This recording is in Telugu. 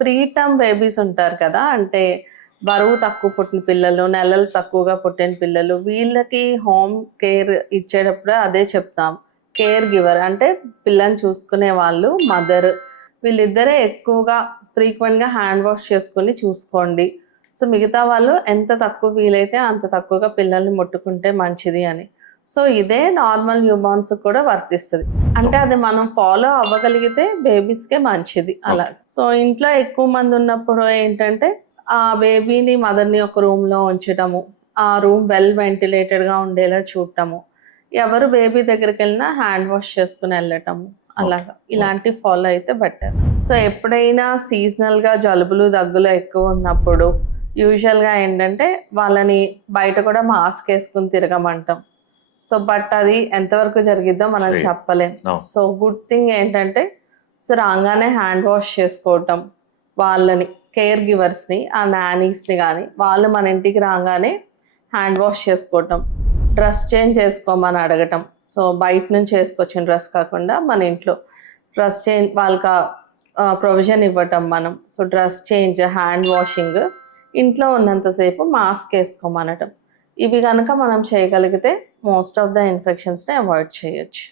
ప్రీ టర్మ్ బేబీస్ ఉంటారు కదా, అంటే బరువు తక్కువ పుట్టిన పిల్లలు, నెలలు తక్కువగా పుట్టిన పిల్లలు, వీళ్ళకి హోమ్ కేర్ ఇచ్చేటప్పుడు అదే చెప్తాం. కేర్ గివర్ అంటే పిల్లని చూసుకునే వాళ్ళు, మదర్, వీళ్ళిద్దరే ఎక్కువగా ఫ్రీక్వెంట్గా హ్యాండ్ వాష్ చేసుకుని చూసుకోండి. సో మిగతా వాళ్ళు ఎంత తక్కువ వీలైతే అంత తక్కువగా పిల్లల్ని ముట్టుకుంటే మంచిది అని. సో ఇదే నార్మల్ న్యూబార్న్స్ కూడా వర్తిస్తుంది. అంటే అది మనం ఫాలో అవ్వగలిగితే బేబీస్కే మంచిది అలా. సో ఇంట్లో ఎక్కువ మంది ఉన్నప్పుడు ఏంటంటే ఆ బేబీని మదర్ని ఒక రూమ్లో ఉంచటము, ఆ రూమ్ వెల్ వెంటిలేటెడ్గా ఉండేలా చూడటము, ఎవరు బేబీ దగ్గరికి వెళ్ళినా హ్యాండ్ వాష్ చేసుకుని వెళ్ళటము, అలాగా ఇలాంటి ఫాలో అయితే బెటర్. సో ఎప్పుడైనా సీజనల్గా జలుబులు దగ్గులు ఎక్కువ ఉన్నప్పుడు యూజువల్గా ఏంటంటే వాళ్ళని బయట కూడా మాస్క్ వేసుకుని తిరగమంటాం. సో బట్ అది ఎంతవరకు జరిగిద్దో మనం చెప్పలేం. సో గుడ్ థింగ్ ఏంటంటే సో రాగానే హ్యాండ్ వాష్ చేసుకోవటం, వాళ్ళని కేర్ గివర్స్ని, ఆ నానీస్ని కానీ వాళ్ళు మన ఇంటికి రాగానే హ్యాండ్ వాష్ చేసుకోవటం, డ్రెస్ చేంజ్ చేసుకోమని అడగటం. సో బయట నుంచి వేసుకొచ్చిన డ్రెస్ కాకుండా మన ఇంట్లో డ్రెస్ చేంజ్ వాళ్ళకి ప్రొవిజన్ ఇవ్వటం మనం. So dress change, hand washing, ఇంట్లో ఉన్నంతసేపు మాస్క్ వేసుకోమనటం. ఇవి కనుక మనం చేయగలిగితే మోస్ట్ ఆఫ్ ద ఇన్ఫెక్షన్స్ని అవాయిడ్ చేయొచ్చు.